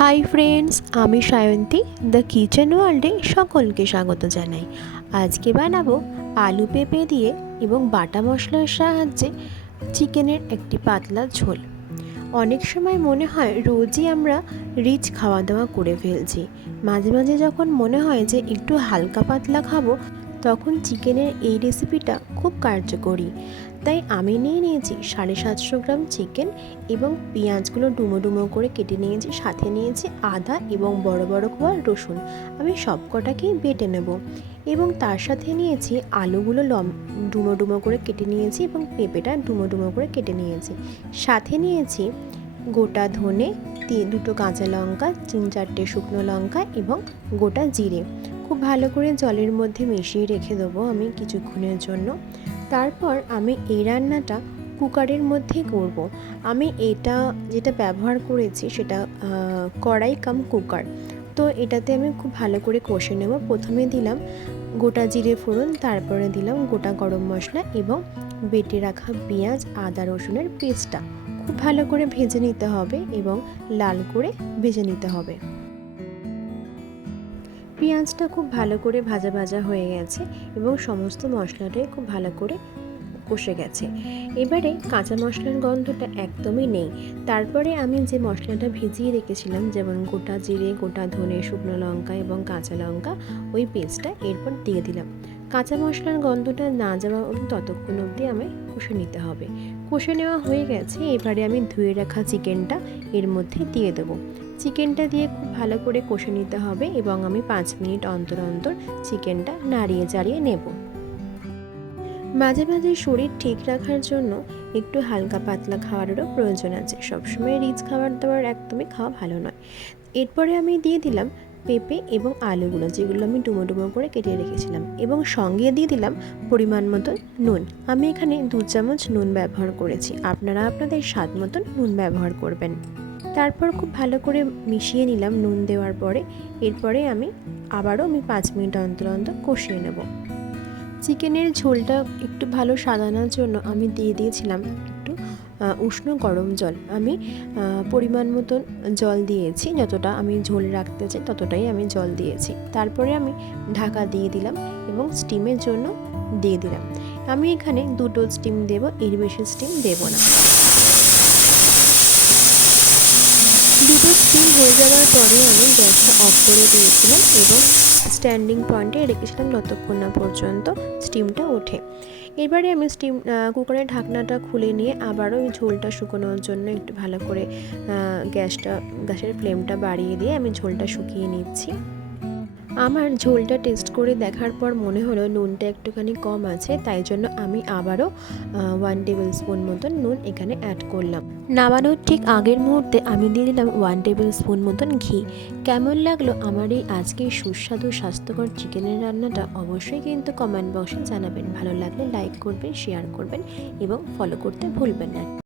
Hi friends, আমি Sayanti the kitchen ওয়ার্ল্ডে সকলকে স্বাগত জানাই। আজকে বানাবো আলু পেঁপে দিয়ে এবং বাটা মশলার সাহায্যে চিকেনের একটি পাতলা ঝোল। অনেক সময় মনে হয় রোজই আমরা রিচ খাওয়া দাওয়া করে ফেলছি। মাঝে মাঝে যখন মনে হয় যে একটু হালকা পাতলা খাবো, তখন চিকেনের এই রেসিপিটা খুব কার্যকরী। তাই আমি নিয়েছি 750 গ্রাম চিকেন এবং পেঁয়াজগুলো ডুমো ডুমো করে কেটে নিয়েছি, সাথে নিয়েছি আদা এবং বড় বড় কোয়া রসুন। আমি সব কটাকেই বেটে নেব এবং তার সাথে নিয়েছি আলুগুলো ডুমো ডুমো করে কেটে নিয়েছি এবং পেঁপেটা ডুমো ডুমো করে কেটে নিয়েছি। সাথে নিয়েছি গোটা ধনে, দুটো কাঁচা লঙ্কা, 3-4টে শুকনো লঙ্কা এবং গোটা জিরে। খুব ভালো করে জলের মধ্যে মিশিয়ে রেখে দেবো আমি কিছুক্ষণের জন্য। তারপর আমি এই রান্নাটা কুকারের মধ্যেই করব। আমি যেটা ব্যবহার করেছি সেটা কড়াই কাম কুকার। তো এটাতে আমি খুব ভালো করে কষে নেব। প্রথমে দিলাম গোটা জিরে ফোড়ন, তারপরে দিলাম গোটা গরম মশলা এবং বেটে রাখা পেঁয়াজ আদা রসুনের পেস্টটা খুব ভালো করে ভেজে নিতে হবে এবং লাল করে ভেজে নিতে হবে। পেঁয়াজটা খুব ভালো করে ভাজা ভাজা হয়ে গেছে এবং সমস্ত মশলাটাই খুব ভালো করে কষে গেছে। এবারে কাঁচা মশলার গন্ধটা একদমই নেই। তারপরে আমি যে মশলাটা ভিজিয়ে রেখেছিলাম, যেমন গোটা জিরে, গোটা ধনে, শুকনো লঙ্কা এবং কাঁচা লঙ্কা, ওই পেস্টটা এরপর দিয়ে দিলাম। কাঁচা মশলার গন্ধটা না যাওয়া অবধি ততক্ষণ অবধি আমি কষে নিতে হবে। কষে নেওয়া হয়ে গেছে। এবারে আমি ধুয়ে রাখা চিকেনটা এর মধ্যে দিয়ে দেবো। চিকেনটা দিয়ে খুব ভালো করে কষে নিতে হবে এবং আমি 5 মিনিট অন্তর অন্তর চিকেনটা নাড়িয়ে চাড়িয়ে নেব। মাঝে মাঝে শরীর ঠিক রাখার জন্য একটু হালকা পাতলা খাবারেরও প্রয়োজন আছে। সবসময় রিচ খাবার দাবার একদমই খাওয়া ভালো নয়। এরপরে আমি দিয়ে দিলাম পেঁপে এবং আলুগুলো, যেগুলো আমি ডুমো ডুমো করে কেটে রেখেছিলাম, এবং সঙ্গে দিয়ে দিলাম পরিমাণ মতো নুন। আমি এখানে 2 চামচ নুন ব্যবহার করেছি, আপনারা আপনাদের স্বাদ মতন নুন ব্যবহার করবেন। তারপর খুব ভালো করে মিশিয়ে নিলাম নুন দেওয়ার পরে। এরপরে আমি 5 মিনিট অন্তর অন্তর কষিয়ে নেব। চিকেনের ঝোলটা একটু ভালো সাজানোর জন্য আমি দিয়ে দিয়েছিলাম একটু উষ্ণ গরম জল। আমি পরিমাণ মতন জল দিয়েছি, যতটা আমি ঝোল রাখতে চাই ততটাই আমি জল দিয়েছি। তারপরে আমি ঢাকা দিয়ে দিলাম এবং স্টিমের জন্য দিয়ে দিলাম। আমি এখানে 2টো স্টিম দেব, এর বেশি স্টিম দেব না। 2টো স্টিম হয়ে যাওয়ার পরে আমি গ্যাসটা অফ করে দিয়েছিলাম এবং স্ট্যান্ডিং পয়েন্টে রেখেছিলাম যতক্ষণ না পর্যন্ত স্টিমটা ওঠে। এবারে আমি কুকারের ঢাকনাটা খুলে নিয়ে আবারও ওই ঝোলটা শুকোনোর জন্য একটু ভালো করে গ্যাসের ফ্লেমটা বাড়িয়ে দিয়ে আমি ঝোলটা শুকিয়ে নিচ্ছি। আমার ঝোলটা টেস্ট করে দেখার পর মনে হলো নুনটা একটুখানি কম আছে, তাই জন্য আমি আবারও 1 টেবিল স্পুন মতন নুন এখানে অ্যাড করলাম। নামানোর ঠিক আগের মুহূর্তে আমি দিয়ে দিলাম 1 টেবিল স্পুন মতন ঘি। কেমন লাগলো আমার এই আজকের সুস্বাদু স্বাস্থ্যকর চিকেনের রান্নাটা অবশ্যই কিন্তু কমেন্ট বক্সে জানাবেন। ভালো লাগলে লাইক করবেন, শেয়ার করবেন এবং ফলো করতে ভুলবেন না।